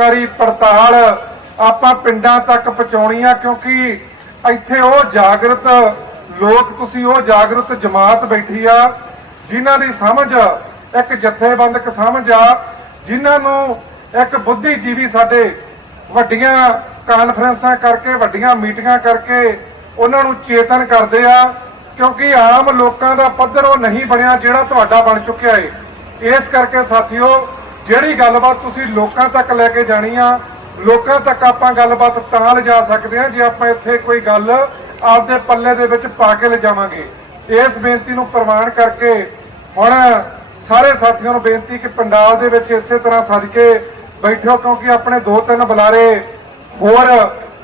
ਜਾਣਕਾਰੀ ਪੜਤਾਲ ਆਪਾਂ ਪਿੰਡਾਂ ਤੱਕ ਪਹੁੰਚਾਉਣੀ ਆ, ਕਿਉਂਕਿ ਇੱਥੇ ਉਹ ਜਾਗਰਤ ਲੋਕ, ਤੁਸੀਂ ਉਹ ਜਾਗਰਤ ਜਮਾਤ ਬੈਠੀ ਆ, ਜਿਨ੍ਹਾਂ ਦੀ ਸਮਝ, ਇੱਕ ਜਥੇਬੰਦਕ ਸਮਝ ਆ, ਜਿਨ੍ਹਾਂ ਨੂੰ ਇੱਕ ਬੁੱਧੀਜੀਵੀ ਸਾਡੇ ਵੱਡੀਆਂ ਕਾਨਫਰੰਸਾਂ ਕਰਕੇ, ਵੱਡੀਆਂ ਮੀਟਿੰਗਾਂ ਕਰਕੇ ਉਹਨਾਂ ਨੂੰ ਚੇਤਨ ਕਰਦੇ ਆ, ਕਿਉਂਕਿ ਆਮ ਲੋਕਾਂ ਦਾ ਪੱਧਰ ਉਹ ਨਹੀਂ ਬਣਿਆ ਜਿਹੜਾ ਤੁਹਾਡਾ ਬਣ ਚੁੱਕਿਆ ਏ। ਇਸ ਕਰਕੇ ਸਾਥੀਓ ਜਿਹੜੀ ਗੱਲਬਾਤ ਤੁਸੀਂ ਲੋਕਾਂ ਤੱਕ ਲੈ ਕੇ ਜਾਣੀ ਆ, ਲੋਕਾਂ ਤੱਕ ਆਪਾਂ ਗੱਲਬਾਤ ਤਾਂ ਲਿਜਾ ਸਕਦੇ ਆ, ਜੇ ਆਪਾਂ ਇੱਥੇ ਕੋਈ ਗੱਲ ਆਪਦੇ ਪੱਲੇ ਦੇ ਵਿੱਚ ਪਾ ਕੇ ਲਿਜਾਵਾਂਗੇ। ਇਸ ਬੇਨਤੀ ਨੂੰ ਪ੍ਰਵਾਨ ਕਰਕੇ ਹੁਣ ਸਾਰੇ ਸਾਥੀਆਂ ਨੂੰ ਬੇਨਤੀ ਕਿ ਪੰਡਾਲ ਦੇ ਵਿੱਚ ਇਸੇ ਤਰ੍ਹਾਂ ਸੱਜ ਕੇ ਬੈਠੋ, ਕਿਉਂਕਿ ਆਪਣੇ ਦੋ ਤਿੰਨ ਬੁਲਾਰੇ ਹੋਰ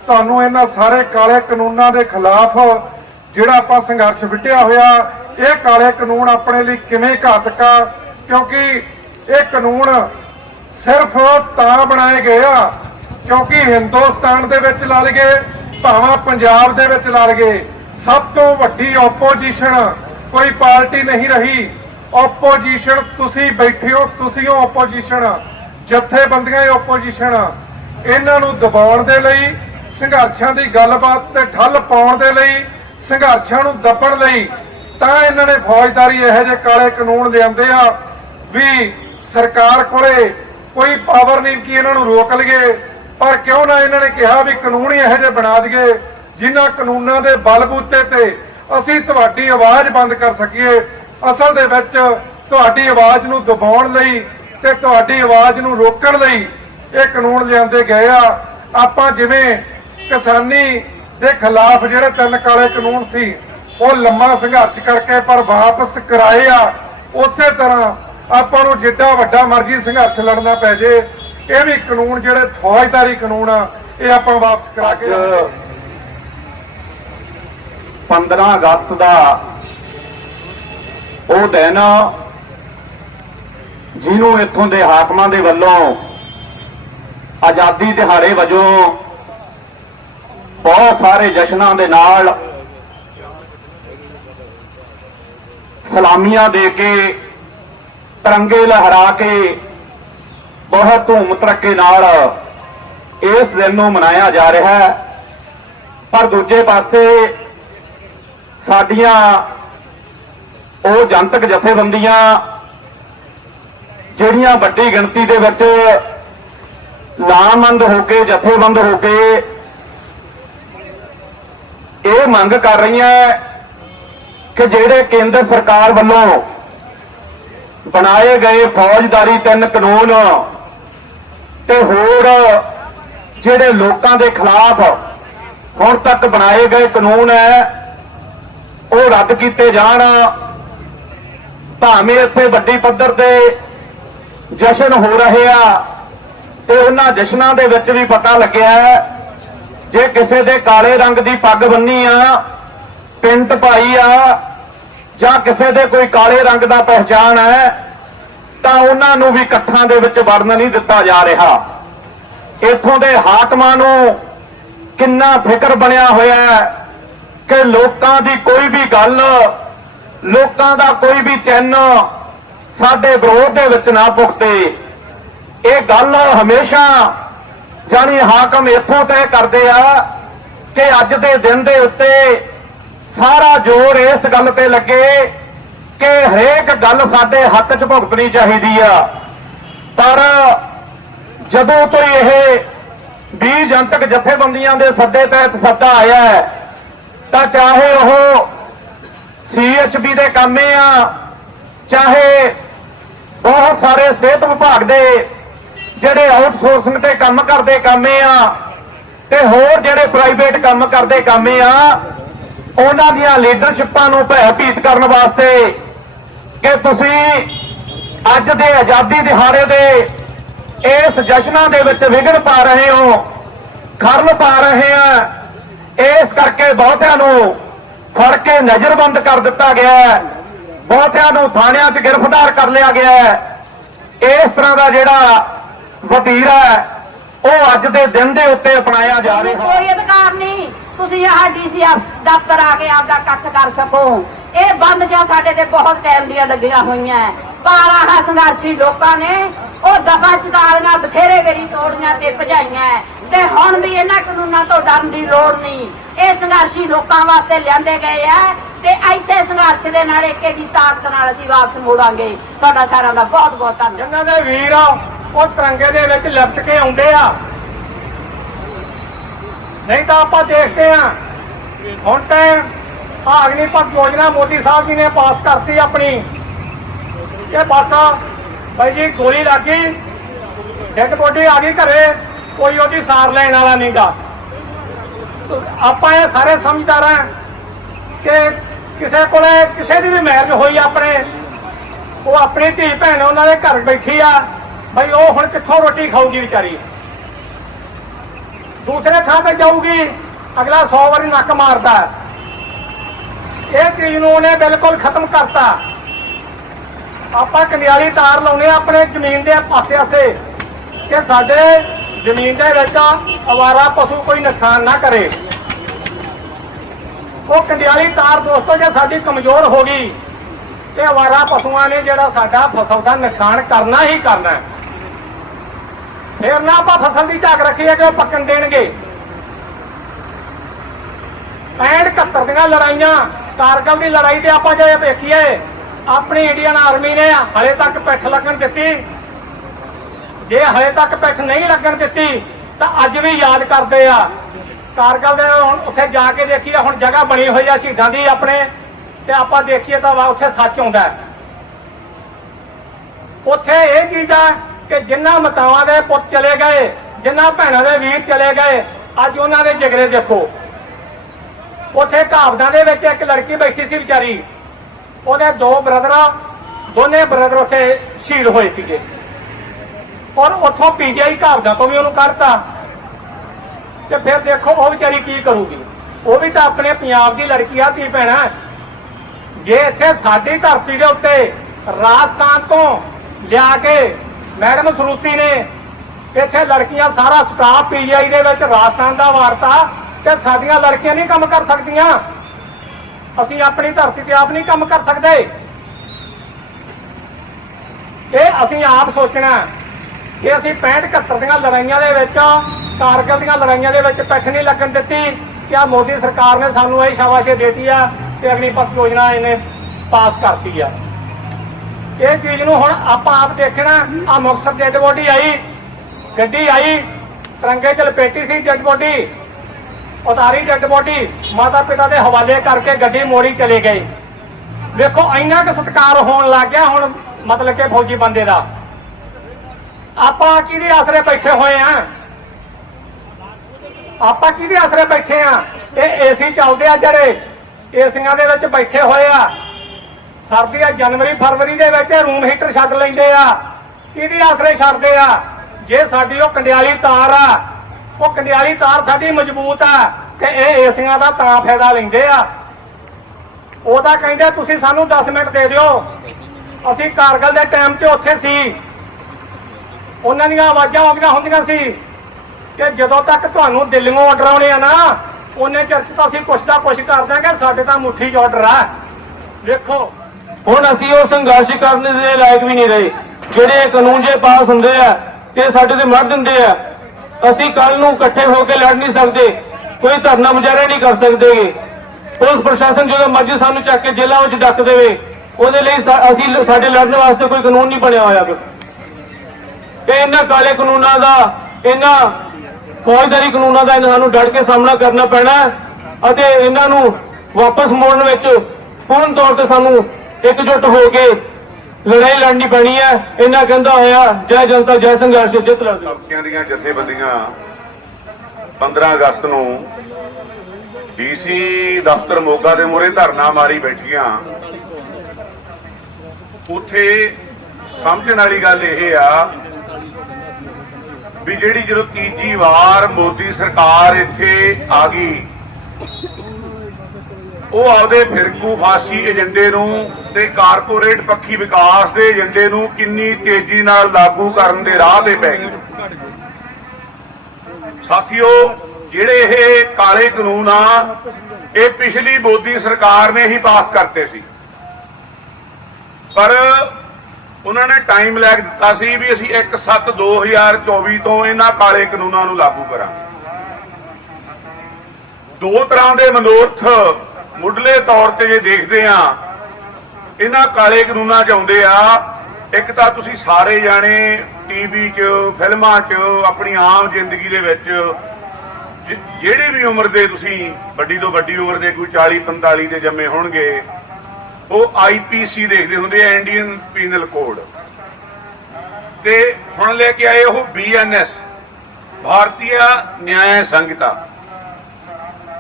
ਤੁਹਾਨੂੰ ਇਹਨਾਂ ਸਾਰੇ ਕਾਲੇ ਕਾਨੂੰਨਾਂ ਦੇ ਖਿਲਾਫ ਜਿਹੜਾ ਆਪਾਂ ਸੰਘਰਸ਼ ਵਿੱਢਿਆ ਹੋਇਆ, ਇਹ ਕਾਲੇ ਕਾਨੂੰਨ ਆਪਣੇ ਲਈ ਕਿਵੇਂ ਘਾਤਕ ਆ? ਕਿਉਂਕਿ ਇਹ ਕਾਨੂੰਨ ਸਿਰਫ ਤਾਂ ਬਣਾਏ ਗਏ ਆ, ਕਿਉਂਕਿ ਹਿੰਦੁਸਤਾਨ ਦੇ ਵਿੱਚ ਲਾ ਗਏ, ਭਾਵੇਂ ਪੰਜਾਬ ਦੇ ਵਿੱਚ ਲਾ ਗਏ। ਸਭ ਤੋਂ ਵੱਡੀ ਆਪੋਜੀਸ਼ਨ ਕੋਈ ਪਾਰਟੀ ਨਹੀਂ ਰਹੀ। ਆਪੋਜੀਸ਼ਨ ਤੁਸੀਂ ਬੈਠੇ ਹੋ, ਤੁਸੀਂ ਹੋ ਆਪੋਜੀਸ਼ਨ ਜਥੇਬੰਦੀਆਂ ਹੀ ਆਪੋਜੀਸ਼ਨ ਇਹਨਾਂ ਨੂੰ ਦਬਾਉਣ ਦੇ ਲਈ, ਸੰਘਰਸ਼ਾਂ ਦੀ ਗੱਲਬਾਤ ਤੇ ਠੱਲ ਪਾਉਣ ਦੇ ਲਈ, ਸੰਘਰਸ਼ਾਂ ਨੂੰ ਦੱਬਣ ਲਈ ਤਾਂ ਇਹਨਾਂ ਨੇ ਫੌਜਦਾਰੀ ਇਹੋ ਜਿਹੇ ਕਾਲੇ ਕਾਨੂੰਨ ਲਿਆਂਦੇ ਆ ਵੀ ਸਰਕਾਰ ਕੋਲੇ ਕੋਈ ਪਾਵਰ ਨਹੀਂ ਕਿ ਇਹਨਾਂ ਨੂੰ ਰੋਕ ਲਈਏ, ਪਰ ਕਿਉਂ ਨਾ ਇਹਨਾਂ ਨੇ ਕਿਹਾ ਵੀ ਕਾਨੂੰਨ ਹੀ ਇਹੋ ਜਿਹੇ ਬਣਾ ਦਈਏ, ਜਿਨ੍ਹਾਂ ਕਾਨੂੰਨਾਂ ਦੇ ਬਲਬੂਤੇ ਤੇ ਅਸੀਂ ਤੁਹਾਡੀ ਆਵਾਜ਼ ਬੰਦ ਕਰ ਸਕੀਏ। ਅਸਲ ਦੇ ਵਿੱਚ ਤੁਹਾਡੀ ਆਵਾਜ਼ ਨੂੰ ਦਬਾਉਣ ਲਈ ਤੇ ਤੁਹਾਡੀ ਆਵਾਜ਼ ਨੂੰ ਰੋਕਣ ਲਈ ਇਹ ਕਾਨੂੰਨ ਲਿਆਂਦੇ ਗਏ ਆ। ਆਪਾਂ ਜਿਵੇਂ ਕਿਸਾਨੀ ਦੇ ਖਿਲਾਫ ਜਿਹੜੇ ਤਿੰਨ ਕਾਲੇ ਕਾਨੂੰਨ ਸੀ, ਉਹ ਲੰਮਾ ਸੰਘਰਸ਼ ਕਰਕੇ ਪਰ ਵਾਪਸ ਕਰਾਏ ਆ, ਉਸੇ ਤਰ੍ਹਾਂ ਆਪਾਂ ਨੂੰ ਜਿੱਡਾ ਵੱਡਾ ਮਰਜ਼ੀ ਸੰਘਰਸ਼ ਲੜਨਾ ਪੈ ਜੇ ਇਹ ਵੀ ਕਾਨੂੰਨ ਜਿਹੜੇ ਫੌਜਦਾਰੀ ਕਾਨੂੰਨ ਆ ਇਹ ਆਪਾਂ ਵਾਪਸ ਕਰਾ ਕੇ ਲਿਆਵਾਂਗੇ। 15 ਅਗਸਤ ਦਾ ਉਹ ਦਿਨ ਜਿਹਨੂੰ ਇੱਥੋਂ ਦੇ ਹਾਕਮਾਂ ਦੇ ਵੱਲੋਂ ਆਜ਼ਾਦੀ ਦਿਹਾੜੇ ਵਜੋਂ ਬਹੁਤ ਸਾਰੇ ਜਸ਼ਨਾਂ ਦੇ ਨਾਲ ਸਲਾਮੀਆਂ ਦੇ ਕੇ ਤਿਰੰਗੇ ਲਹਿਰਾ ਕੇ ਬਹੁਤ ਧੂਮ ਧੜੱਕੇ ਨਾਲ ਇਸ ਦਿਨ ਨੂੰ ਮਨਾਇਆ ਜਾ ਰਿਹਾ ਹੈ। ਪਰ ਦੂਜੇ ਪਾਸੇ ਸਾਡੀਆਂ ਉਹ ਜਨਤਕ ਜਥੇਬੰਦੀਆਂ ਜਿਹੜੀਆਂ ਵੱਡੀ ਗਿਣਤੀ ਦੇ ਵਿੱਚ ਲਾਮੰਦ ਹੋ ਕੇ, ਜਥੇਬੰਦ ਹੋ ਕੇ ਇਹ ਮੰਗ ਕਰ ਰਹੀਆਂ ਕਿ ਜਿਹੜੇ ਕੇਂਦਰ ਸਰਕਾਰ ਵੱਲੋਂ ਬਣਾਏ ਗਏ ਫੌਜਦਾਰੀ ਤਿੰਨ ਕਾਨੂੰਨ ਤੇ ਹੋਰ ਜਿਹੜੇ ਲੋਕਾਂ ਦੇ ਖਿਲਾਫ ਹੁਣ ਤੱਕ ਬਣਾਏ ਗਏ ਕਾਨੂੰਨ ਹੈ, ਉਹ ਰੱਦ ਕੀਤੇ ਜਾਣ। ਭਾਵੇਂ ਇੱਥੇ ਵੱਡੀ ਪੱਧਰ ਤੇ ਜਸ਼ਨ ਹੋ ਰਹੇ ਆ ਤੇ ਉਹਨਾਂ ਜਸ਼ਨਾਂ ਦੇ ਵਿੱਚ ਵੀ ਪਤਾ ਲੱਗਿਆ ਜੇ ਕਿਸੇ ਦੇ ਕਾਲੇ ਰੰਗ ਦੀ ਪੱਗ ਬੰਨੀ ਆ, ਪਿੰਟ ਪਾਈ ਆ ਜਾਂ ਕਿਸੇ ਦੇ ਕੋਈ ਕਾਲੇ ਰੰਗ ਦਾ ਪਹਿਚਾਣ ਹੈ, ਤਾਂ ਉਹਨਾਂ ਨੂੰ ਵੀ ਇਕੱਠਾਂ ਦੇ ਵਿੱਚ ਵੜਨ ਨਹੀਂ ਦਿੱਤਾ ਜਾ ਰਿਹਾ। ਇੱਥੋਂ ਦੇ ਹਾਕਮਾਂ ਨੂੰ ਕਿੰਨਾ ਫਿਕਰ ਬਣਿਆ ਹੋਇਆ ਹੈ ਕਿ ਲੋਕਾਂ ਦੀ ਕੋਈ ਵੀ ਗੱਲ, ਲੋਕਾਂ ਦਾ ਕੋਈ ਵੀ ਚਿੰਨ ਸਾਡੇ ਵਿਰੋਧ ਦੇ ਵਿੱਚ ਨਾ ਪੁਖਤੇ। ਇਹ ਗੱਲ ਹਮੇਸ਼ਾ ਜਾਨੀ ਹਾਕਮ ਇੱਥੋਂ ਤੈਅ ਕਰਦੇ ਆ ਕਿ ਅੱਜ ਦੇ ਦਿਨ ਦੇ ਉੱਤੇ ਸਾਰਾ ਜ਼ੋਰ ਇਸ ਗੱਲ ਤੇ ਲੱਗੇ ਕਿ ਹਰੇਕ ਗੱਲ ਸਾਡੇ ਹੱਕ 'ਚ ਭੁਗਤਣੀ ਚਾਹੀਦੀ ਆ। ਪਰ ਜਦੋਂ ਤੋਂ ਇਹ 20 ਜਨਤਕ ਜਥੇਬੰਦੀਆਂ ਦੇ ਸੱਦੇ ਤਹਿਤ ਸੱਦਾ ਆਇਆ ਤਾਂ ਚਾਹੇ ਉਹ ਸੀਐਚਬੀ ਦੇ ਕੰਮੇ ਆ, ਚਾਹੇ ਬਹੁਤ ਸਾਰੇ ਸਿਹਤ ਵਿਭਾਗ ਦੇ ਜਿਹੜੇ ਆਊਟਸੋਰਸਿੰਗ ਤੇ ਕੰਮ ਕਰਦੇ ਕੰਮੇ ਆ, ਤੇ ਹੋਰ ਜਿਹੜੇ ਪ੍ਰਾਈਵੇਟ ਕੰਮ ਕਰਦੇ ਕੰਮੇ ਆ ਉਹਨਾਂ ਦੀਆਂ ਲੀਡਰਸ਼ਿਪਾਂ ਨੂੰ ਭੈਭੀਤ ਕਰਨ ਵਾਸਤੇ ਕਿ ਤੁਸੀਂ ਅੱਜ ਦੇ ਆਜ਼ਾਦੀ ਦਿਹਾੜੇ ਦੇ ਇਸ ਜਸ਼ਨਾਂ ਦੇ ਵਿੱਚ ਵਿਘਨ ਪਾ ਰਹੇ ਹੋ, ਖਰਲ ਪਾ ਰਹੇ ਆ। ਇਸ ਕਰਕੇ ਬਹੁਤਿਆਂ ਨੂੰ ਫੜ ਕੇ ਨਜ਼ਰਬੰਦ ਕਰ ਦਿੱਤਾ ਗਿਆ ਬਹੁਤਿਆਂ ਨੂੰ ਥਾਣਿਆਂ 'ਚ ਗ੍ਰਿਫਤਾਰ ਕਰ ਲਿਆ ਗਿਆ ਇਸ ਤਰ੍ਹਾਂ ਦਾ ਜਿਹੜਾ ਵਤੀਰਾ ਉਹ ਅੱਜ ਦੇ ਦਿਨ ਦੇ ਉੱਤੇ ਅਪਣਾਇਆ ਜਾ ਰਿਹਾ ਕੋਈ ਅਧਿਕਾਰ ਨਹੀਂ। ਤੁਸੀਂ ਆਹ ਡੀਸੀ ਦਫ਼ਤਰ ਆ ਕੇ ਆਪਦਾ ਇਕੱਠ ਕਰ ਸਕੋ। ਇਹ ਬੰਦ ਜਾਂ ਸਾਡੇ ਤੇ ਬਹੁਤ ਟਾਈਮ ਦੀਆਂ ਲੱਗੀਆਂ ਹੋਈਆਂ ਹੈ। ਸੰਘਰਸ਼ੀ ਲੋਕਾਂ ਨੇ ਉਹ ਦਫਾ ਚਤਾਲੀਆਂ ਬਥੇਰੇ ਵੇਰੀ ਤੋੜੀਆਂ ਤੇ ਭਜਾਈਆਂ ਤੇ ਹੁਣ ਵੀ ਇਹਨਾਂ ਕਾਨੂੰਨਾਂ ਤੋਂ ਡਰਨ ਦੀ ਲੋੜ ਨਹੀਂ। ਇਹ ਸੰਘਰਸ਼ੀ ਲੋਕਾਂ ਵਾਸਤੇ ਲਿਆਂਦੇ ਗਏ ਆ ਤੇ ਐਸੇ ਸੰਘਰਸ਼ ਦੇ ਨਾਲ ਏਕੇ ਦੀ ਤਾਕਤ ਨਾਲ ਅਸੀਂ ਵਾਪਸ ਮੋੜਾਂਗੇ। ਤੁਹਾਡਾ ਸਾਰਿਆਂ ਦਾ ਬਹੁਤ ਬਹੁਤ ਧੰਨਵਾਦ। ਜਿਨ੍ਹਾਂ ਦੇ ਵੀਰ ਆ, ਉਹ ਤਿਰੰਗੇ ਦੇ ਵਿੱਚ ਲਿਪਟ ਕੇ ਆਉਂਦੇ ਆ। ਨਹੀਂ ਤਾਂ ਆਪਾਂ ਦੇਖਦੇ ਆ ਹੁਣ ਤਾਂ ਆਹ ਅਗਨੀਪਥ ਯੋਜਨਾ ਮੋਦੀ ਸਾਹਿਬ ਜੀ ਨੇ ਪਾਸ ਕਰਤੀ ਆਪਣੀ। ਇਹ ਬਸ ਬਾਈ ਜੀ, ਗੋਲੀ ਲੱਗੀ ਡੈਡ ਬੋਡੀ ਆ ਗਈ ਘਰੇ। ਕੋਈ ਉਹਦੀ ਸਾਰ ਲੈਣ ਵਾਲਾ ਨਹੀਂਗਾ। ਆਪਾਂ ਇਹ ਸਾਰੇ ਸਮਝਦਾਰ ਆ ਕਿ ਕਿਸੇ ਕੋਲੇ ਕਿਸੇ ਦੀ ਵੀ ਮੈਰਿਜ ਹੋਈ ਆਪਣੇ। ਉਹ ਆਪਣੀ ਧੀ ਭੈਣ ਉਹਨਾਂ ਦੇ ਘਰ ਬੈਠੀ ਆ। ਬਈ, ਉਹ ਹੁਣ ਕਿੱਥੋਂ ਰੋਟੀ ਖਾਊਗੀ ਵਿਚਾਰੀ? ਦੂਸਰੇ ਥਾਂ ਤੇ ਜਾਊਗੀ, ਅਗਲਾ 100 ਵਾਰੀ ਨੱਕ ਮਾਰਦਾ ਇਹ ਚੀਜ਼ ਨੂੰ ਉਹਨੇ ਬਿਲਕੁਲ ਖਤਮ ਕਰਤਾ। ਆਪਾਂ ਕੰਡਿਆਲੀ ਤਾਰ ਲਾਉਨੇ ਆ ਆਪਣੇ ਜ਼ਮੀਨ ਦੇ ਪਾਸੇ ਆਸੇ ਕਿ ਸਾਡੇ ਜ਼ਮੀਨ ਦੇ ਵਿੱਚ ਅਵਾਰਾ ਪਸ਼ੂ ਕੋਈ ਨੁਕਸਾਨ ਨਾ ਕਰੇ। ਉਹ ਕੰਡਿਆਲੀ ਤਾਰ ਦੋਸਤੋ, ਜੇ ਸਾਡੀ ਕਮਜ਼ੋਰ ਹੋ ਗਈ ਤੇ ਅਵਾਰਾ ਪਸ਼ੂਆਂ ਨੇ ਜਿਹੜਾ ਸਾਡਾ ਫਸਲ ਦਾ ਨੁਕਸਾਨ ਕਰਨਾ ਹੀ ਕਰਨਾ ਹੈ। ਫਿਰ ਨਾ ਆਪਾਂ ਫਸਲ ਦੀ ਝਾਕ ਰੱਖੀਏ ਕਿ ਉਹ ਪੱਕਣ ਦੇਣਗੇ। 65 71 ਦੀਆਂ ਲੜਾਈਆਂ, ਕਾਰਗਲ ਦੀ ਲੜਾਈ ਤੇ ਆਪਾਂ ਜੇ ਵੇਖੀਏ, ਆਪਣੀ ਇੰਡੀਅਨ ਆਰਮੀ ਨੇ ਹਲੇ ਤੱਕ ਪਿੱਠ ਲੱਗਣ ਦਿੱਤੀ। ਜੇ ਹਲੇ ਤੱਕ ਪਿੱਠ ਨਹੀਂ ਲੱਗਣ ਦਿੱਤੀ, ਤਾਂ ਅੱਜ ਵੀ ਯਾਦ ਕਰਦੇ ਆ। ਕਾਰਗਲ ਦੇ ਹੁਣ ਉੱਥੇ ਜਾ ਕੇ ਦੇਖੀਏ, ਹੁਣ ਜਗ੍ਹਾ ਬਣੀ ਹੋਈ ਆ ਸ਼ਹੀਦਾਂ ਦੀ ਆਪਣੇ, ਤੇ ਆਪਾਂ ਦੇਖੀਏ ਤਾਂ ਉੱਥੇ ਸੱਚ ਆਉਂਦਾ। ਉੱਥੇ ਇਹ ਚੀਜ਼ ਆ ਕਿ ਜਿੰਨਾ ਮਤਾਵਾਂ ਦੇ ਪੁੱਤ ਚਲੇ ਗਏ, ਜਿੰਨਾ ਭੈਣਾਂ ਦੇ ਵੀਰ ਚਲੇ ਗਏ, ਅੱਜ ਉਹਨਾਂ ਦੇ ਜਿਗਰੇ ਦੇਖੋ। ਉੱਥੇ ਘਾਬਦਾਂ ਦੇ ਵਿੱਚ ਇੱਕ ਲੜਕੀ ਬੈਠੀ ਸੀ ਵਿਚਾਰੀ। ਉਹਦੇ ਦੋ ਬ੍ਰਦਰ ਦੋਨੇ ਬ੍ਰਦਰ ਉੱਥੇ ਸ਼ਹੀਦ ਹੋਏ ਸੀਗੇ। ਔਰ ਉੱਥੋਂ ਪੀਜੀਆਈ ਘਾਬਦਾਂ ਤੋਂ ਵੀ ਉਹਨੂੰ ਕੱਢਤਾ। ਤੇ ਫਿਰ ਦੇਖੋ ਉਹ ਵਿਚਾਰੀ ਕੀ ਕਰੂਗੀ। ਉਹ ਵੀ ਤਾਂ ਆਪਣੇ ਪੰਜਾਬ ਦੀ ਲੜਕੀ ਆ, ਧੀ ਭੈਣਾ ਜੇ ਇੱਥੇ ਸਾਡੀ ਧਰਤੀ ਦੇ ਉੱਤੇ ਰਾਜਸਥਾਨ ਤੋਂ ਲਿਆ ਕੇ ਮੈਡਮ ਸਰੂਤੀ ਨੇ ਇੱਥੇ ਲੜਕੀਆਂ ਸਾਰਾ ਸਟਾਫ ਪੀਜੀਆਈ ਦੇ ਵਿੱਚ ਰਾਜਸਥਾਨ ਦਾ ਵਾਰਤਾ ਤੇ ਸਾਡੀਆਂ ਲੜਕੀਆਂ ਨਹੀਂ ਕੰਮ ਕਰ ਸਕਦੀਆਂ। ਅਸੀਂ ਆਪਣੀ ਧਰਤੀ ਤੇ ਆਪ ਨਹੀਂ ਕੰਮ ਕਰ ਸਕਦੇ। ਇਹ ਅਸੀਂ ਆਪ ਸੋਚਣਾ ਕਿ ਅਸੀਂ 65 71 ਦੀਆਂ ਲੜਾਈਆਂ ਦੇ ਵਿੱਚ, ਕਾਰਗਲ ਦੀਆਂ ਲੜਾਈਆਂ ਦੇ ਵਿੱਚ ਪਿੱਠ ਨਹੀਂ ਲੱਗਣ ਦਿੱਤੀ। ਕਿ ਆ ਮੋਦੀ ਸਰਕਾਰ ਨੇ ਸਾਨੂੰ ਇਹ ਸ਼ਾਬਾਸ਼ੇ ਦੇਤੀ ਆ ਤੇ ਅਗਨੀਪਥ ਯੋਜਨਾ ਇਹਨੇ ਪਾਸ ਕਰਤੀ ਆ। ਇਹ ਚੀਜ਼ ਨੂੰ ਹੁਣ ਆਪਾਂ ਆਪ ਦੇਖਣਾ, ਆ ਮੁਕਤਸਰ ਡੈਡ ਬੋਡੀ ਆਈ, ਗੱਡੀ ਆਈ, ਤਿਰੰਗੇ ਚ ਲਪੇਟੀ ਸੀ ਡੈਡ ਬੋਡੀ, ਉਤਾਰੀ ਡੈਡ ਬੋਡੀ, ਮਾਤਾ ਪਿਤਾ ਦੇ ਹਵਾਲੇ ਕਰਕੇ ਗੱਡੀ ਮੋੜੀ ਚਲੇ ਗਏ ਵੇਖੋ, ਇੰਨਾ ਕੁ ਸਤਿਕਾਰ ਹੋਣ ਲੱਗ ਗਿਆ ਹੁਣ ਮਤਲਬ ਕਿ ਫੌਜੀ ਬੰਦੇ ਦਾ। ਆਪਾਂ ਕਿਹਦੇ ਆਸਰੇ ਬੈਠੇ ਹੋਏ ਆ? ਆਪਾਂ ਕਿਹਦੇ ਆਸਰੇ ਬੈਠੇ ਆ? ਇਹ ਏਸੀ ਚੱਲਦੇ ਆ ਜਿਹੜੇ, ਏਸੀਆਂ ਦੇ ਵਿੱਚ ਬੈਠੇ ਹੋਏ ਆ। ਸਰਦੀ ਆ, ਜਨਵਰੀ, ਫਰਵਰੀ ਦੇ ਵਿੱਚ ਰੂਮ ਹੀਟਰ ਛੱਡ ਲੈਂਦੇ ਆ। ਇਹਦੇ ਆਸਰੇ ਛੱਡਦੇ ਆ? ਜੇ ਸਾਡੀ ਉਹ ਕੰਡਿਆਲੀ ਤਾਰ ਆ, ਉਹ ਕੰਡਿਆਲੀ ਤਾਰ ਸਾਡੀ ਮਜ਼ਬੂਤ ਆ ਤੇ ਇਹ ਏਸੀਆਂ ਦਾ ਤਾਂ ਫਾਇਦਾ ਲੈਂਦੇ ਆ। ਉਹ ਤਾਂ ਕਹਿੰਦੇ ਤੁਸੀਂ ਸਾਨੂੰ 10 ਮਿੰਟ ਦੇ ਦਿਓ। ਅਸੀਂ ਕਾਰਗਲ ਦੇ ਟਾਈਮ 'ਤੇ ਉੱਥੇ ਸੀ। ਉਹਨਾਂ ਦੀਆਂ ਆਵਾਜ਼ਾਂ ਆਉਂਦੀਆਂ ਹੁੰਦੀਆਂ ਸੀ ਕਿ ਜਦੋਂ ਤੱਕ ਤੁਹਾਨੂੰ ਦਿੱਲੀੋਂ ਆਰਡਰ ਆਉਣੇ ਆ ਨਾ, ਉਹਨੇ ਚਰਚ ਤਾਂ ਅਸੀਂ ਕੁਛ ਦਾ ਕੁਛ ਕਰ ਦਾਂਗੇ ਸਾਡੇ ਤਾਂ ਮੁੱਠੀ 'ਚ ਆਰਡਰ ਆ। ਵੇਖੋ। ਹੁਣ ਅਸੀਂ ਉਹ ਸੰਘਰਸ਼ ਕਰਨ ਦੇ ਲਾਇਕ ਵੀ ਨਹੀਂ ਰਹੇ, ਜਿਹੜੇ ਇਹ ਕਾਨੂੰਨ ਜੇ ਪਾਸ ਹੁੰਦੇ ਆ ਤੇ ਸਾਡੇ ਤੇ ਮਰ ਦਿੰਦੇ ਆ। ਅਸੀਂ ਕੱਲ ਨੂੰ ਇਕੱਠੇ ਹੋ ਕੇ ਲੜ ਨਹੀਂ ਸਕਦੇ, ਕੋਈ ਧਰਨਾ ਮੁਜ਼ਾਹਰਾ ਨਹੀਂ ਕਰ ਸਕਦੇਗੇ ਪੁਲਿਸ ਪ੍ਰਸ਼ਾਸਨ ਜਦੋਂ ਮਰਜ਼ੀ ਸਾਨੂੰ ਚੱਕ ਕੇ ਜੇਲ੍ਹਾਂ ਵਿੱਚ ਡੱਕ ਦੇਵੇ, ਉਹਦੇ ਲਈ ਅਸੀਂ ਸਾਡੇ ਲੜਨ ਵਾਸਤੇ ਕੋਈ ਕਾਨੂੰਨ ਨਹੀਂ ਬਣਿਆ ਹੋਇਆ ਇਹ ਇਹਨਾਂ ਕਾਲੇ ਕਾਨੂੰਨਾਂ ਦਾ, ਇਹਨਾਂ ਫੌਜਦਾਰੀ ਕਾਨੂੰਨਾਂ ਦਾ ਇਹਨਾਂ ਸਾਨੂੰ ਡਟ ਕੇ ਸਾਹਮਣਾ ਕਰਨਾ ਪੈਣਾ ਅਤੇ ਇਹਨਾਂ ਨੂੰ ਵਾਪਸ ਮੋੜਨ ਵਿੱਚ ਪੂਰਨ ਤੌਰ ਤੇ ਸਾਨੂੰ ਇਕਜੁੱਟ ਹੋ ਕੇ ਲੜਾਈ ਲੜਨੀ ਪੈਣੀ ਹੈ ਇਹਨਾਂ ਕਹਿੰਦਾ ਹੋਇਆ ਜੈ ਜਨਤਾ ਜੈ ਸੰਘਰਸ਼ ਜਿੱਤ ਲੜਦੇ ਹਲਕਿਆਂ ਦੀਆਂ ਜਥੇਬੰਦੀਆਂ 15 ਅਗਸਤ ਨੂੰ ਡੀਸੀ ਦਫ਼ਤਰ ਮੋਗਾ ਦੇ ਮੂਹਰੇ ਧਰਨਾ ਮਾਰੀ ਬੈਠੀਆਂ ਉੱਥੇ ਸਮਝਣ ਵਾਲੀ ਗੱਲ ਇਹ ਆ ਵੀ ਜਿਹੜੀ ਜਦੋਂ ਤੀਜੀ ਵਾਰ ਮੋਦੀ ਸਰਕਾਰ ਇੱਥੇ ਆ ਗਈ ਉਹ ਆਪਦੇ ਫਿਰਕੂ ਫਾਸੀ ਏਜੰਡੇ ਨੂੰ ਤੇ ਕਾਰਪੋਰੇਟ ਪੱਖੀ ਵਿਕਾਸ ਦੇ ਏਜੰਡੇ ਨੂੰ ਕਿੰਨੀ ਤੇਜ਼ੀ ਨਾਲ ਲਾਗੂ ਕਰਨ ਦੇ ਰਾਹ ਤੇ ਪੈ ਗਏ। ਸਾਥੀਓ, ਜਿਹੜੇ ਇਹ ਕਾਲੇ ਕਾਨੂੰਨ ਆ, ਇਹ ਪਿਛਲੀ ਮੋਦੀ ਸਰਕਾਰ ਨੇ ਹੀ ਪਾਸ ਕਰਤੇ ਸੀ। ਪਰ ਉਹਨਾਂ ਨੇ ਟਾਈਮ ਲੈਗ ਦਿੱਤਾ ਸੀ ਵੀ ਅਸੀਂ 1/7/2024 ਤੋਂ ਇਹਨਾਂ ਕਾਲੇ ਕਾਨੂੰਨਾਂ ਨੂੰ ਲਾਗੂ ਕਰਾਂਗੇ। ਦੋ ਤਰ੍ਹਾਂ ਦੇ ਮਨੋਰਥ ਮੁੱਢਲੇ ਤੌਰ ਤੇ ਜੇ ਦੇਖਦੇ ਆ ਇਹਨਾਂ ਕਾਲੇ ਕਾਨੂੰਨਾਂ ਚ ਆਉਂਦੇ ਆ, ਇੱਕ ਤਾਂ ਤੁਸੀਂ ਸਾਰੇ ਜਾਣੇ ਟੀਵੀ 'ਚ, ਫਿਲਮਾਂ 'ਚ, ਆਪਣੀ ਆਮ ਜ਼ਿੰਦਗੀ ਦੇ ਵਿੱਚ ਜਿਹੜੀ ਵੀ ਉਮਰ ਦੇ ਤੁਸੀਂ, ਵੱਡੀ ਤੋਂ ਵੱਡੀ ਉਮਰ ਦੇ ਕੋਈ 40 45 ਦੇ ਜੰਮੇ ਹੋਣਗੇ, ਉਹ ਆਈਪੀਸੀ ਦੇਖਦੇ ਹੁੰਦੇ ਆ ਇੰਡੀਅਨ ਪੀਨਲ ਕੋਡ ਤੇ ਹੁਣ ਲੈ ਕੇ ਆਏ ਉਹ ਬੀਐਨਐਸ ਭਾਰਤੀ ਨਿਆਂ ਸੰਗਤਾ।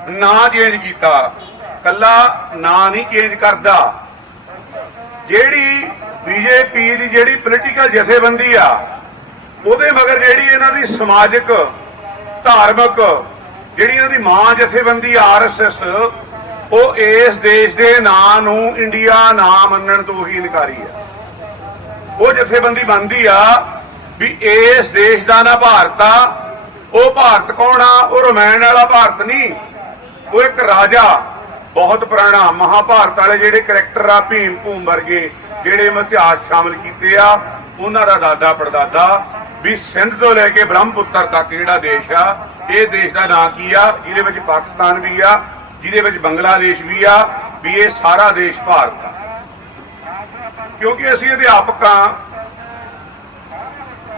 ਨਾਂ ਚੇਂਜ ਕੀਤਾ। ਕੱਲਾ ਨਾਂ ਨਹੀਂ ਚੇਂਜ ਕਰਦਾ। ਜਿਹੜੀ ਬੀਜੇਪੀ ਦੀ ਜਿਹੜੀ ਪੋਲੀਟੀਕਲ ਜਥੇਬੰਦੀ ਆ, ਉਹਦੇ ਮਗਰ ਜਿਹੜੀ ਇਹਨਾਂ ਦੀ ਸਮਾਜਿਕ, ਧਾਰਮਿਕ, ਜਿਹੜੀ ਇਹਨਾਂ ਦੀ ਮਾਂ ਜਥੇਬੰਦੀ ਆਰਐਸਐਸ ਉਹ ਇਸ ਦੇਸ਼ ਦੇ ਨਾਂ ਨੂੰ ਇੰਡੀਆ ਨਾਂ ਮੰਨਣ ਤੋਂ ਹੀ ਇਨਕਾਰੀ ਆ। ਉਹ ਜਥੇਬੰਦੀ ਮੰਨਦੀ ਆ ਵੀ ਇਸ ਦੇਸ਼ ਦਾ ਨਾ ਭਾਰਤ ਆ, ਉਹ ਭਾਰਤ ਕੌਣ ਆ? ਉਹ ਰਮਾਇਣ ਵਾਲਾ ਭਾਰਤ ਨਹੀਂ। ਉਹ ਇੱਕ ਰਾਜਾ। ਬਹੁਤ ਪੁਰਾਣਾ ਮਹਾਭਾਰਤ ਵਾਲੇ ਜਿਹੜੇ ਕਰੈਕਟਰ ਆ, ਭੀਮ ਭੂਮ ਵਰਗੇ ਜਿਹੜੇ ਇਤਿਹਾਸ ਸ਼ਾਮਲ ਕੀਤੇ ਆ, ਉਹਨਾਂ ਦਾ ਦਾਦਾ ਪੜਦਾਦਾ ਵੀ ਸਿੰਧ ਤੋਂ ਲੈ ਕੇ ਬ੍ਰਹਮਪੁੱਤਰ ਤੱਕ ਜਿਹੜਾ ਦੇਸ਼ ਆ, ਇਹ ਦੇਸ਼ ਦਾ ਨਾਂ ਕੀ ਆ? ਜਿਹਦੇ ਵਿੱਚ ਪਾਕਿਸਤਾਨ ਵੀ ਆ, ਜਿਹਦੇ ਵਿੱਚ ਬੰਗਲਾਦੇਸ਼ ਵੀ ਆ, ਵੀ ਇਹ ਸਾਰਾ ਦੇਸ਼ ਭਾਰਤ ਆ। ਕਿਉਂਕਿ ਅਸੀਂ ਅਧਿਆਪਕਾਂ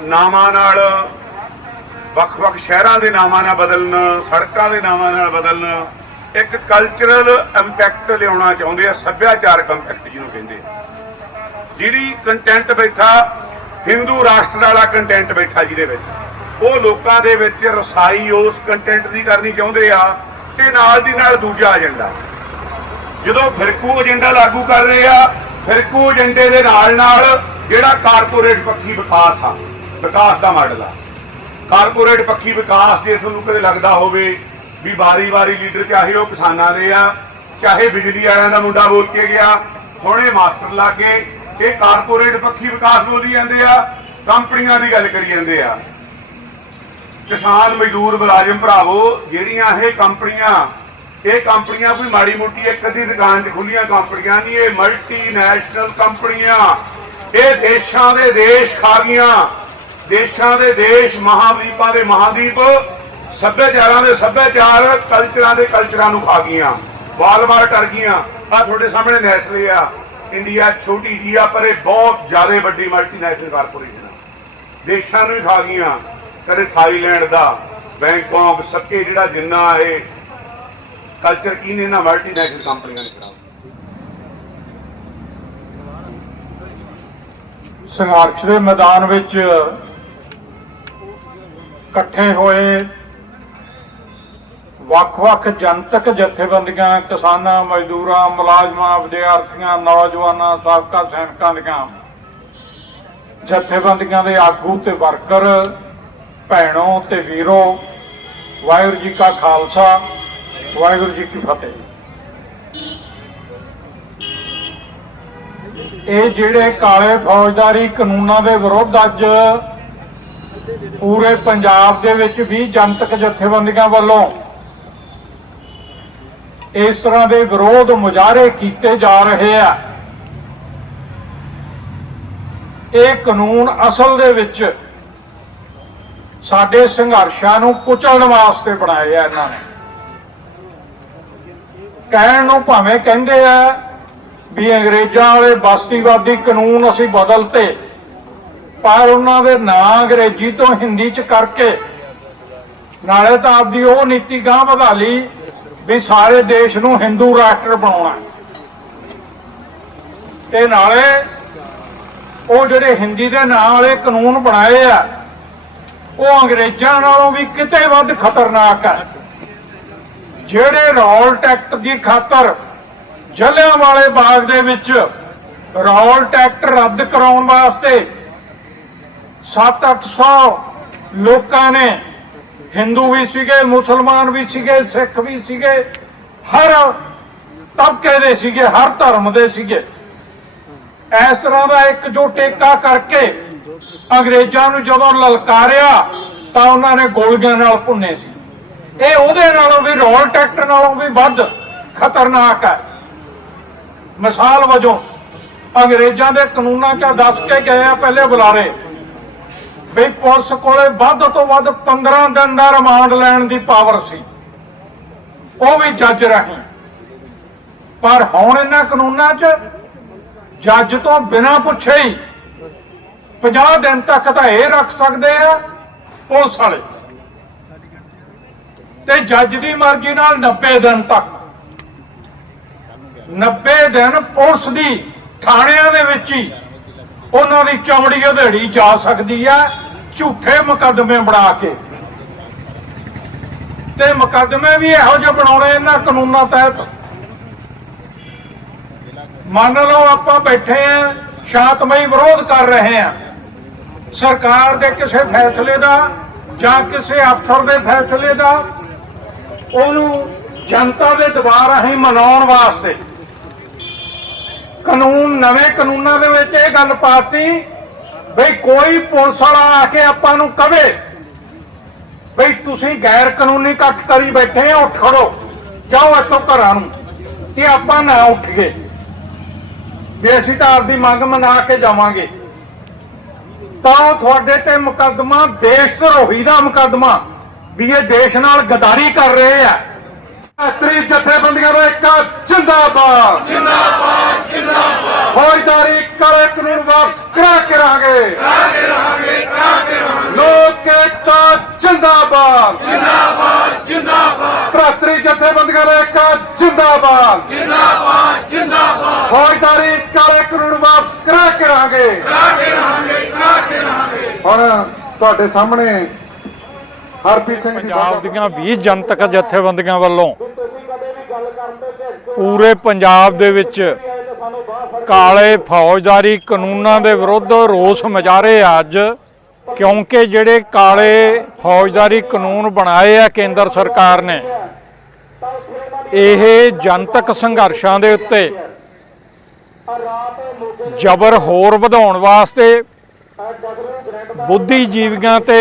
ਨਾਮਾਂ ਨਾਲ, ਵੱਖ-ਵੱਖ ਸ਼ਹਿਰਾਂ ਦੇ ਨਾਮਾਂ ਨਾਲ ਬਦਲਣ, ਸੜਕਾਂ ਦੇ ਨਾਮਾਂ ਨਾਲ ਬਦਲਣ ਇੱਕ ਕਲਚਰਲ ਇੰਪੈਕਟ ਲਿਆਉਣਾ ਚਾਹੁੰਦੇ ਆ, ਸੱਭਿਆਚਾਰਕ ਇੰਪੈਕਟ ਜਿਹਨੂੰ ਕਹਿੰਦੇ ਜਿਹੜੀ ਕੰਟੈਂਟ ਬੈਠਾ ਹਿੰਦੂ ਰਾਸ਼ਟਰ ਵਾਲਾ ਕੰਟੈਂਟ ਬੈਠਾ ਜਿਹਦੇ ਵਿੱਚ, ਉਹ ਲੋਕਾਂ ਦੇ ਵਿੱਚ ਰਸਾਈ ਉਸ ਕੰਟੈਂਟ ਦੀ ਕਰਨੀ ਚਾਹੁੰਦੇ ਆ ਤੇ ਨਾਲ ਦੀ ਨਾਲ ਦੂਜਾ ਏਜੰਡਾ ਜਦੋਂ ਫਿਰਕੂ ਏਜੰਡਾ ਲਾਗੂ ਕਰ ਰਹੇ ਆ, ਫਿਰਕੂ ਏਜੰਡੇ ਦੇ ਨਾਲ ਨਾਲ ਜਿਹੜਾ ਕਾਰਪੋਰੇਟ ਪੱਖੀ ਵਿਕਾਸ ਆ, ਵਿਕਾਸ ਦਾ ਮਾਡਲ ਆ। ਕਾਰਪੋਰੇਟ ਪੱਖੀ ਵਿਕਾਸ, ਜੇ ਤੁਹਾਨੂੰ ਕਦੇ ਲੱਗਦਾ ਹੋਵੇ ਵੀ ਵਾਰੀ-ਵਾਰੀ ਲੀਡਰ ਚਾਹੇ ਉਹ ਕਿਸਾਨਾਂ ਦੇ ਆ, ਚਾਹੇ ਬਿਜਲੀ ਵਾਲਿਆਂ ਦਾ ਮੁੰਡਾ ਬੋਲ ਕੇ ਗਿਆ, ਹੁਣ ਇਹ ਮਾਸਟਰ ਲਾ ਕੇ ਇਹ ਕਾਰਪੋਰੇਟ ਪੱਖੀ ਵਿਕਾਸ ਬੋਲੀ ਜਾਂਦੇ ਆ, ਕੰਪਨੀਆਂ ਦੀ ਗੱਲ ਕਰੀ ਜਾਂਦੇ ਆ। ਕਿਸਾਨ ਮਜ਼ਦੂਰ ਮੁਲਾਜ਼ਮ ਭਰਾਵੋ, ਜਿਹੜੀਆਂ ਇਹ ਕੰਪਨੀਆਂ ਇਹ ਕੰਪਨੀਆਂ ਕੋਈ ਮਾੜੀ ਮੋਟੀ ਇੱਕ ਅੱਧੀ ਦੁਕਾਨ 'ਚ ਖੁੱਲੀਆਂ ਕੰਪਨੀਆਂ ਨਹੀਂ, ਇਹ ਮਲਟੀਨੈਸ਼ਨਲ ਕੰਪਨੀਆਂ। ਇਹ ਦੇਸ਼ਾਂ ਦੇ ਦੇਸ਼ ਖਾ ਗਈਆਂ ਦੇਸ਼ਾਂ ਦੇ ਦੇਸ਼ ਮਹਾਦੀਪਾਂ ਦੇ ਮਹਾਦੀਪ ਸੱਭਿਆਚਾਰਾਂ ਦੇ ਸੱਭਿਆਚਾਰ ਕਲਚਰਾਂ ਦੇ ਕਲਚਰਾਂ ਨੂੰ ਖਾ ਗਈਆਂ। ਵਾਲ-ਵਾਲ ਕਰ ਗਈਆਂ। ਆ ਤੁਹਾਡੇ ਸਾਹਮਣੇ ਨੈਸਲੇ ਆ। ਇੰਡੀਆ ਛੋਟੀ ਜੀ ਆ, ਪਰ ਇਹ ਬਹੁਤ ਜ਼ਿਆਦਾ ਵੱਡੀ ਮਲਟੀਨੈਸ਼ਨਲ ਕਾਰਪੋਰੇਸ਼ਨ ਆ। ਦੇਸ਼ਾਂ ਨੂੰ ਖਾ ਗਈਆਂ। ਕਦੇ ਥਾਈਲੈਂਡ ਦਾ, ਬੈਂਕਾਕ, ਸੱਕੇ ਜਿਹੜਾ ਜਿੰਨਾ ਇਹ ਕਲਚਰ ਕਿਨੇ ਨਾ ਮਲਟੀਨੈਸ਼ਨਲ ਕੰਪਨੀਆਂ ਨੇ ਕਰਾਇਆ ਸੰਘਰਸ਼ ਦੇ ਮੈਦਾਨ ਵਿੱਚ ਇਕੱਠੇ ਹੋਏ ਵੱਖ-ਵੱਖ ਜਨਤਕ ਜਥੇਬੰਦੀਆਂ, ਕਿਸਾਨਾਂ, ਮਜ਼ਦੂਰਾਂ, ਮੁਲਾਜ਼ਮਾਂ, ਵਿਦਿਆਰਥੀਆਂ, ਨੌਜਵਾਨਾਂ, ਸਾਬਕਾ ਸੈਨਿਕਾਂ ਦੀਆਂ ਜਥੇਬੰਦੀਆਂ ਦੇ ਆਗੂ ਤੇ ਵਰਕਰ, ਭੈਣੋ ਤੇ ਵੀਰੋ, ਵਾਹਿਗੁਰੂ ਜੀ ਕਾ ਖਾਲਸਾ, ਵਾਹਿਗੁਰੂ ਜੀ ਕੀ ਫਤਿਹ। ਇਹ ਜਿਹੜੇ ਕਾਲੇ ਫੌਜਦਾਰੀ ਕਾਨੂੰਨਾਂ ਦੇ ਵਿਰੁੱਧ ਅੱਜ ਪੂਰੇ ਪੰਜਾਬ ਦੇ ਵਿੱਚ ਵੀ ਜਨਤਕ ਜਥੇਬੰਦੀਆਂ ਵੱਲੋਂ ਇਸ ਤਰ੍ਹਾਂ ਦੇ ਵਿਰੋਧ ਮੁਜ਼ਾਹਰੇ ਕੀਤੇ ਜਾ ਰਹੇ ਆ। ਇਹ ਕਾਨੂੰਨ ਅਸਲ ਦੇ ਵਿੱਚ ਸਾਡੇ ਸੰਘਰਸ਼ਾਂ ਨੂੰ ਕੁਚਲਣ ਵਾਸਤੇ ਬਣਾਏ ਆ ਇਹਨਾਂ ਨੇ। ਕਹਿਣ ਨੂੰ ਭਾਵੇਂ ਕਹਿੰਦੇ ਆ ਵੀ ਅੰਗਰੇਜ਼ਾਂ ਵਾਲੇ ਬਸਤੀਵਾਦੀ ਕਾਨੂੰਨ ਅਸੀਂ ਬਦਲਤੇ, ਪਰ ਉਹਨਾਂ ਦੇ ਨਾਂ ਅੰਗਰੇਜ਼ੀ ਤੋਂ ਹਿੰਦੀ ਚ ਕਰਕੇ ਨਾਲੇ ਤਾਂ ਆਪਦੀ ਉਹ ਨੀਤੀ ਗਾਂ ਵਧਾ ਲਈ ਵੀ ਸਾਰੇ ਦੇਸ਼ ਨੂੰ ਹਿੰਦੂ ਰਾਸ਼ਟਰ ਬਣਾਉਣਾ ਤੇ ਨਾਲੇ ਉਹ ਜਿਹੜੇ ਹਿੰਦੀ ਦੇ ਨਾਂ ਵਾਲੇ ਕਾਨੂੰਨ ਬਣਾਏ ਆ, ਉਹ ਅੰਗਰੇਜ਼ਾਂ ਨਾਲੋਂ ਵੀ ਕਿਤੇ ਵੱਧ ਖਤਰਨਾਕ ਹੈ ਜਿਹੜੇ ਰੌਲ ਐਕਟ ਦੀ ਖਾਤਰ ਜਲਿਆਂ ਵਾਲੇ ਬਾਗ ਦੇ ਵਿੱਚ ਰੌਲ ਐਕਟ ਰੱਦ ਕਰਾਉਣ ਵਾਸਤੇ 7-800 ਲੋਕਾਂ ਨੇ ਹਿੰਦੂ ਵੀ ਸੀਗੇ, ਮੁਸਲਮਾਨ ਵੀ ਸੀਗੇ, ਸਿੱਖ ਵੀ ਸੀਗੇ, ਹਰ ਤਬਕੇ ਦੇ ਸੀਗੇ, ਹਰ ਧਰਮ ਦੇ ਸੀਗੇ। ਇਸ ਤਰ੍ਹਾਂ ਦਾ ਇੱਕ ਜੋ ਟੇਕਾ ਕਰਕੇ ਅੰਗਰੇਜ਼ਾਂ ਨੂੰ ਜਦੋਂ ਲਲਕਾਰਿਆ ਤਾਂ ਉਹਨਾਂ ਨੇ ਗੋਲੀਆਂ ਨਾਲ ਭੁੰਨੇ ਸੀ। ਇਹ ਉਹਦੇ ਨਾਲੋਂ ਵੀ ਰੋਲ ਟੈਕਟ ਨਾਲੋਂ ਵੀ ਵੱਧ ਖਤਰਨਾਕ ਹੈ। ਮਿਸਾਲ ਵਜੋਂ ਅੰਗਰੇਜ਼ਾਂ ਦੇ ਕਾਨੂੰਨਾਂ 'ਚ ਦੱਸ ਕੇ ਗਏ ਆ, ਪਹਿਲੇ ਬੁਲਾਰੇ। ਵੀ ਪੁਲਿਸ ਕੋਲੇ ਵੱਧ ਤੋਂ ਵੱਧ 15 ਦਿਨ ਦਾ ਰਿਮਾਂਡ ਲੈਣ ਦੀ ਪਾਵਰ ਸੀ। ਉਹ ਵੀ ਜੱਜ ਰਾਹੀਂ। ਪਰ ਹੁਣ ਇਹਨਾਂ ਕਾਨੂੰਨਾਂ 'ਚ ਜੱਜ ਤੋਂ ਬਿਨਾਂ ਪੁੱਛੇ ਹੀ 50 ਦਿਨ ਤੱਕ ਤਾਂ ਇਹ ਰੱਖ ਸਕਦੇ ਆ ਪੁਲਿਸ ਵਾਲੇ। ਤੇ ਜੱਜ ਦੀ ਮਰਜ਼ੀ ਨਾਲ 90 ਦਿਨ ਤੱਕ। 90 ਦਿਨ ਪੁਲਿਸ ਦੀ ਥਾਣਿਆਂ ਦੇ ਵਿੱਚ ਹੀ ਉਹਨਾਂ ਦੀ ਚਮੜੀ ਉਧੇੜੀ ਜਾ ਸਕਦੀ ਹੈ ਝੂਠੇ ਮੁਕੱਦਮੇ ਬਣਾ ਕੇ। ਤੇ ਮੁਕੱਦਮੇ ਵੀ ਇਹੋ ਜਿਹੇ ਬਣਾਉਣੇ ਇਹਨਾਂ ਕਾਨੂੰਨਾਂ ਤਹਿਤ। ਮੰਨ ਲਓ ਆਪਾਂ ਬੈਠੇ ਆ, ਸ਼ਾਂਤਮਈ ਵਿਰੋਧ ਕਰ ਰਹੇ ਆ। ਸਰਕਾਰ ਦੇ ਕਿਸੇ ਫੈਸਲੇ ਦਾ ਜਾਂ ਕਿਸੇ ਅਫਸਰ ਦੇ ਫੈਸਲੇ ਦਾ ਉਹਨੂੰ ਜਨਤਾ ਦੇ ਦਬਾਅ ਰਾਹੀਂ ਮਨਾਉਣ ਵਾਸਤੇ ਕਾਨੂੰਨ, ਨਵੇਂ ਕਾਨੂੰਨਾਂ ਦੇ ਵਿੱਚ ਇਹ ਗੱਲ ਪਾਤੀ ਬਈ ਕੋਈ ਪੁਲਿਸ ਵਾਲਾ ਆ ਕੇ ਆਪਾਂ ਨੂੰ ਕਵੇ ਬਈ ਤੁਸੀਂ ਗੈਰ ਕਾਨੂੰਨੀ ਕੱਟ ਕਰੀ ਬੈਠੇ ਆ, ਉੱਠ ਖੜੋ, ਜਾਓ ਇੱਥੋਂ ਘਰਾਂ ਨੂੰ ਤੇ ਆਪਾਂ ਨਾ ਉੱਠੀਏ। ਵੀ ਅਸੀਂ ਤਾਂ ਆਪਦੀ ਮੰਗ ਮਨਾ ਕੇ ਜਾਵਾਂਗੇ। ਤਾਂ ਉਹ ਤੁਹਾਡੇ ਤੇ ਮੁਕੱਦਮਾ ਦੇਸ਼ ਧਰੋਹੀ ਦਾ ਮੁਕੱਦਮਾ, ਵੀ ਇਹ ਦੇਸ਼ ਨਾਲ ਗਦਾਰੀ ਕਰ ਰਹੇ ਆ। ਤਰੀ ਜਥੇਬੰਦੀਆਂ ਦਾ ਇੱਕ ਜਿੰਦਾਬਾਦ ਜਿੰਦਾਬਾਦ। ਫੌਜਦਾਰੀ ਕਾਲੇ ਕਾਨੂੰਨ ਵਾਪਸ ਕਰਾ ਕੇ ਰਹਾਂਗੇ। ਕਰਾ ਕੇ ਰਹਾਂਗੇ ਕਰਾ ਕੇ ਰਹਾਂਗੇ ਲੋਕ ਏਕਤਾ ਜਿੰਦਾਬਾਦ। ਜਿੰਦਾਬਾਦ ਜਿੰਦਾਬਾਦ ਭਰਾਤਰੀ ਜਥੇਬੰਦੀਆਂ ਦਾ ਇੱਕ ਜਿੰਦਾਬਾਦ। ਜਿੰਦਾਬਾਦ ਜਿੰਦਾਬਾਦ ਫੌਜਦਾਰੀ ਕਾਲੇ ਕਾਨੂੰਨ ਵਾਪਸ ਕਰਾ ਕੇ ਰਹਾਂਗੇ। ਕਰਾ ਕੇ ਰਹਾਂਗੇ ਕਰਾ ਕੇ ਰਹਾਂਗੇ ਹੁਣ ਤੁਹਾਡੇ ਸਾਹਮਣੇ ਹਰਪ੍ਰੀਤ ਸਿੰਘ ਪੰਜਾਬ ਦੀਆਂ 20 ਜਨਤਕ ਜਥੇਬੰਦੀਆਂ ਵੱਲੋਂ ਪੂਰੇ ਪੰਜਾਬ ਦੇ ਵਿੱਚ ਕਾਲੇ ਫੌਜਦਾਰੀ ਕਾਨੂੰਨਾਂ ਦੇ ਵਿਰੁੱਧ ਰੋਸ ਮੁਜ਼ਾਹਰੇ ਆ ਅੱਜ, ਕਿਉਂਕਿ ਜਿਹੜੇ ਕਾਲੇ ਫੌਜਦਾਰੀ ਕਾਨੂੰਨ ਬਣਾਏ ਆ ਕੇਂਦਰ ਸਰਕਾਰ ਨੇ, ਇਹ ਜਨਤਕ ਸੰਘਰਸ਼ਾਂ ਦੇ ਉੱਤੇ ਜ਼ਬਰ ਹੋਰ ਵਧਾਉਣ ਵਾਸਤੇ ਬੁੱਧੀਜੀਵੀਆਂ ਤੇ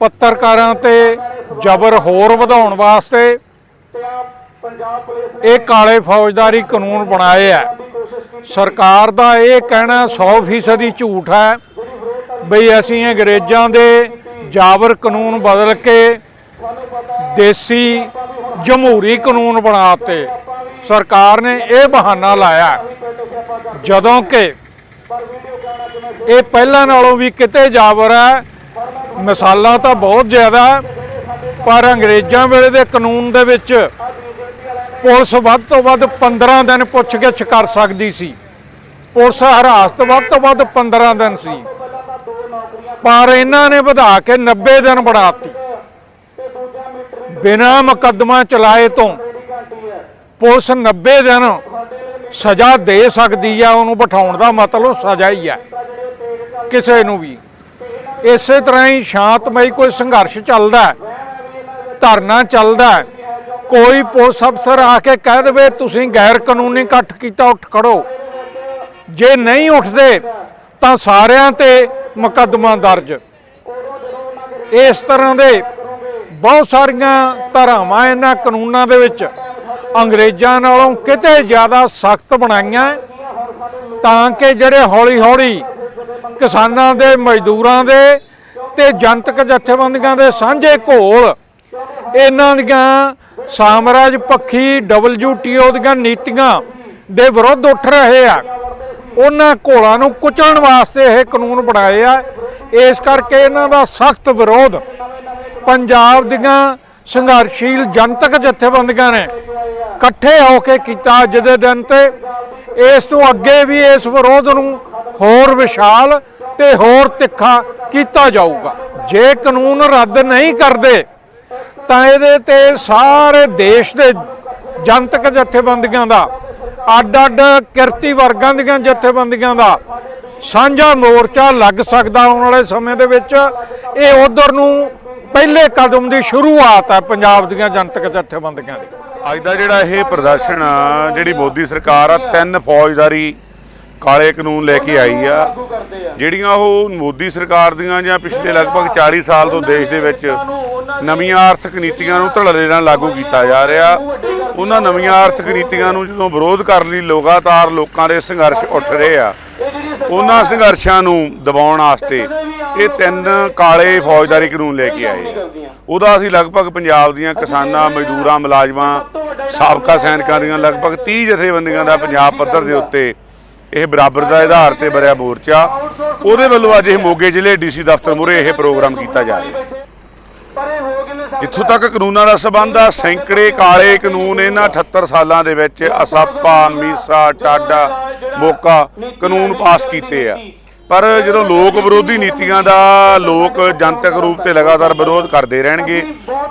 ਪੱਤਰਕਾਰਾਂ ਤੇ ਜ਼ਬਰ ਹੋਰ ਵਧਾਉਣ ਵਾਸਤੇ ਇਹ ਕਾਲੇ ਫੌਜਦਾਰੀ ਕਾਨੂੰਨ ਬਣਾਏ ਆ। ਸਰਕਾਰ ਦਾ ਇਹ ਕਹਿਣਾ 100% ਝੂਠ ਹੈ ਬਈ ਅਸੀਂ ਅੰਗਰੇਜ਼ਾਂ ਦੇ ਜਾਬਰ ਕਾਨੂੰਨ ਬਦਲ ਕੇ ਦੇਸੀ ਜਮਹੂਰੀ ਕਾਨੂੰਨ ਬਣਾਤੇ ਸਰਕਾਰ ਨੇ ਇਹ ਬਹਾਨਾ ਲਾਇਆ। ਜਦੋਂ ਕਿ ਇਹ ਪਹਿਲਾਂ ਨਾਲੋਂ ਵੀ ਕਿਤੇ ਜਾਬਰ ਹੈ। ਮਿਸਾਲਾਂ ਤਾਂ ਬਹੁਤ ਜ਼ਿਆਦਾ। ਹੈ, ਪਰ ਅੰਗਰੇਜ਼ਾਂ ਵੇਲੇ ਦੇ ਕਾਨੂੰਨ ਦੇ ਵਿੱਚ ਪੁਲਿਸ ਵੱਧ ਤੋਂ ਵੱਧ 15 ਦਿਨ ਪੁੱਛਗਿੱਛ ਕਰ ਸਕਦੀ ਸੀ। ਪੁਲਿਸ ਹਰਾਸਤ ਵੱਧ ਤੋਂ ਵੱਧ 15 ਦਿਨ ਸੀ। ਪਰ ਇਹਨਾਂ ਨੇ ਵਧਾ ਕੇ 90 ਦਿਨ ਬਣਾਤੀ। ਬਿਨਾਂ ਮੁਕੱਦਮਾ ਚਲਾਏ ਤੋਂ ਪੁਲਿਸ 90 ਦਿਨ ਸਜ਼ਾ ਦੇ ਸਕਦੀ ਆ, ਉਹਨੂੰ ਬਿਠਾਉਣ ਦਾ ਮਤਲਬ ਸਜ਼ਾ ਹੀ ਹੈ ਕਿਸੇ ਨੂੰ ਵੀ। ਇਸੇ ਤਰ੍ਹਾਂ ਹੀ ਸ਼ਾਂਤਮਈ ਕੋਈ ਸੰਘਰਸ਼ ਚੱਲਦਾ, ਧਰਨਾ ਚੱਲਦਾ ਕੋਈ ਪੁਲਿਸ ਅਫਸਰ ਆ ਕੇ ਕਹਿ ਦੇਵੇ, ਤੁਸੀਂ ਗੈਰ ਕਾਨੂੰਨੀ ਇਕੱਠ ਕੀਤਾ, ਉੱਠ ਖੜੋ। ਜੇ ਨਹੀਂ ਉੱਠਦੇ, ਤਾਂ ਸਾਰਿਆਂ ਤੇ ਮੁਕੱਦਮਾ ਦਰਜ। ਇਸ ਤਰ੍ਹਾਂ ਦੇ ਬਹੁਤ ਸਾਰੀਆਂ ਧਾਰਾਵਾਂ ਇਹਨਾਂ ਕਾਨੂੰਨਾਂ ਦੇ ਵਿੱਚ ਅੰਗਰੇਜ਼ਾਂ ਨਾਲੋਂ ਕਿਤੇ ਜ਼ਿਆਦਾ ਸਖਤ ਬਣਾਈਆਂ ਤਾਂ ਕਿ ਜਿਹੜੇ ਹੌਲੀ-ਹੌਲੀ ਕਿਸਾਨਾਂ ਦੇ, ਮਜ਼ਦੂਰਾਂ ਦੇ ਤੇ ਜਨਤਕ ਜਥੇਬੰਦੀਆਂ ਦੇ ਸਾਂਝੇ ਘੋਲ, ਇਹਨਾਂ ਦੀਆਂ ਸਾਮਰਾਜ ਪੱਖੀ WTO ਦੀਆਂ ਨੀਤੀਆਂ ਦੇ ਵਿਰੁੱਧ ਉੱਠ ਰਹੇ ਆ। ਉਹਨਾਂ ਘੋਲਾਂ ਨੂੰ ਕੁਚਲਣ ਵਾਸਤੇ ਇਹ ਕਾਨੂੰਨ ਬਣਾਏ ਆ। ਇਸ ਕਰਕੇ ਇਹਨਾਂ ਦਾ ਸਖਤ ਵਿਰੋਧ ਪੰਜਾਬ ਦੀਆਂ ਸੰਘਰਸ਼ੀਲ ਜਨਤਕ ਜਥੇਬੰਦੀਆਂ ਨੇ ਇਕੱਠੇ ਹੋ ਕੇ ਕੀਤਾ ਅੱਜ ਦੇ ਦਿਨ ਤੇ। ਇਸ ਤੋਂ ਅੱਗੇ ਵੀ ਇਸ ਵਿਰੋਧ ਨੂੰ ਹੋਰ ਵਿਸ਼ਾਲ ਤੇ ਹੋਰ ਤਿੱਖਾ ਕੀਤਾ ਜਾਊਗਾ। ਜੇ ਕਾਨੂੰਨ ਰੱਦ ਨਹੀਂ ਕਰਦੇ ਤਾਂ ਇਹਦੇ ਤੇ ਸਾਰੇ ਦੇਸ਼ ਦੇ ਜਨਤਕ ਜਥੇਬੰਦੀਆਂ ਦਾ, ਅੱਡ-ਅੱਡ ਕਿਰਤੀ ਵਰਗਾਂ ਦੀਆਂ ਜਥੇਬੰਦੀਆਂ ਦਾ ਸਾਂਝਾ ਮੋਰਚਾ ਲੱਗ ਸਕਦਾ ਆਉਣ ਵਾਲੇ ਸਮੇਂ ਦੇ ਵਿੱਚ। ਇਹ ਉਧਰ ਨੂੰ ਪਹਿਲੇ ਕਦਮ ਦੀ ਸ਼ੁਰੂਆਤ ਹੈ ਪੰਜਾਬ ਦੀਆਂ ਜਨਤਕ ਜਥੇਬੰਦੀਆਂ ਦੀ। ਅੱਜ ਦਾ ਜਿਹੜਾ ਇਹ ਪ੍ਰਦਰਸ਼ਨ ਆ, ਜਿਹੜੀ ਮੋਦੀ ਸਰਕਾਰ ਆ, ਤਿੰਨ ਫੌਜਦਾਰੀ ਕਾਲੇ ਕਾਨੂੰਨ ਲੈ ਕੇ ਆਈ ਆ। ਜਿਹੜੀਆਂ ਉਹ ਮੋਦੀ ਸਰਕਾਰ ਦੀਆਂ ਜਾਂ ਪਿਛਲੇ ਲਗਭਗ 40 ਸਾਲ ਤੋਂ ਦੇਸ਼ ਦੇ ਵਿੱਚ ਨਵੀਆਂ ਆਰਥਿਕ ਨੀਤੀਆਂ ਨੂੰ ਧੜੱਲੇ ਨਾਲ ਲਾਗੂ ਕੀਤਾ ਜਾ ਰਿਹਾ। ਉਹਨਾਂ ਨਵੀਆਂ ਆਰਥਿਕ ਨੀਤੀਆਂ ਨੂੰ ਜਦੋਂ ਵਿਰੋਧ ਕਰਨ ਲਈ ਲਗਾਤਾਰ ਲੋਕਾਂ ਦੇ ਸੰਘਰਸ਼ ਉੱਠ ਰਹੇ ਆ ਉਹਨਾਂ ਸੰਘਰਸ਼ਾਂ ਨੂੰ ਦਬਾਉਣ ਵਾਸਤੇ ਇਹ ਤਿੰਨ ਕਾਲੇ ਫੌਜਦਾਰੀ ਕਾਨੂੰਨ ਲੈ ਕੇ ਆਏ। ਉਹਦਾ ਅਸੀਂ ਲਗਭਗ ਪੰਜਾਬ ਦੀਆਂ ਕਿਸਾਨਾਂ ਮਜ਼ਦੂਰਾਂ ਮੁਲਾਜ਼ਮਾਂ ਸਾਬਕਾ ਸੈਨਿਕਾਂ ਦੀਆਂ ਲਗਭਗ 30 ਜਥੇਬੰਦੀਆਂ ਦਾ ਪੰਜਾਬ ਪੱਧਰ ਦੇ ਉੱਤੇ ਇਹ ਬਰਾਬਰ ਦਾ ਆਧਾਰ ਤੇ ਬਰਿਆ ਮੋਰਚਾ। ਉਹਦੇ ਵੱਲੋਂ ਅੱਜ ਇਹ ਮੋਗੇ ਜ਼ਿਲ੍ਹੇ ਡੀਸੀ ਦਫ਼ਤਰ ਮੂਹਰੇ ਇਹ ਪ੍ਰੋਗਰਾਮ ਕੀਤਾ ਜਾ ਰਿਹਾ। ਜਿੱਥੋਂ ਤੱਕ ਕਾਨੂੰਨਾਂ ਦਾ ਸਬੰਧ ਆ, ਸੈਂਕੜੇ ਕਾਲੇ ਕਾਨੂੰਨ ਇਹਨਾਂ 78 ਸਾਲਾਂ ਦੇ ਵਿੱਚ ਅਸਾਪਾ, ਮੀਸਾ, ਟਾਡਾ, ਮੋਕਾ ਕਾਨੂੰਨ ਪਾਸ ਕੀਤੇ ਆ। ਪਰ ਜਦੋਂ ਲੋਕ ਵਿਰੋਧੀ ਨੀਤੀਆਂ ਦਾ ਲੋਕ ਜਨਤਕ ਰੂਪ ਤੇ ਲਗਾਤਾਰ ਵਿਰੋਧ ਕਰਦੇ ਰਹਿਣਗੇ,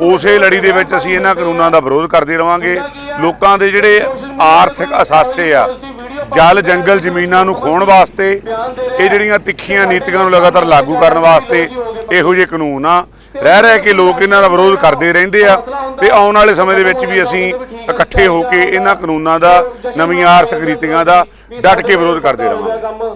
ਉਸੇ ਲੜੀ ਦੇ ਵਿੱਚ ਅਸੀਂ ਇਹਨਾਂ ਕਾਨੂੰਨਾਂ ਦਾ ਵਿਰੋਧ ਕਰਦੇ ਰਵਾਂਗੇ। ਲੋਕਾਂ ਦੇ ਜਿਹੜੇ ਆਰਥਿਕ ਅਸਾਸੇ ਆ ਜਲ ਜੰਗਲ ਜ਼ਮੀਨਾਂ ਨੂੰ ਖੋਣ ਵਾਸਤੇ, ਇਹ ਜਿਹੜੀਆਂ ਤਿੱਖੀਆਂ ਨੀਤੀਆਂ ਨੂੰ ਲਗਾਤਾਰ ਲਾਗੂ ਕਰਨ ਵਾਸਤੇ ਇਹੋ ਜਿਹੇ ਕਾਨੂੰਨ ਆ। ਰਹਿ ਰਹਿ ਕੇ ਲੋਕ ਇਹਨਾਂ ਦਾ ਵਿਰੋਧ ਕਰਦੇ ਰਹਿੰਦੇ ਆ ਤੇ ਆਉਣ ਵਾਲੇ ਸਮੇਂ ਦੇ ਵਿੱਚ ਵੀ ਅਸੀਂ ਇਕੱਠੇ ਹੋ ਕੇ ਇਹਨਾਂ ਕਾਨੂੰਨਾਂ ਦਾ, ਨਵੀਆਂ ਆਰਥਿਕ ਨੀਤੀਆਂ ਦਾ ਡਟ ਕੇ ਵਿਰੋਧ ਕਰਦੇ ਰਹਾਂਗੇ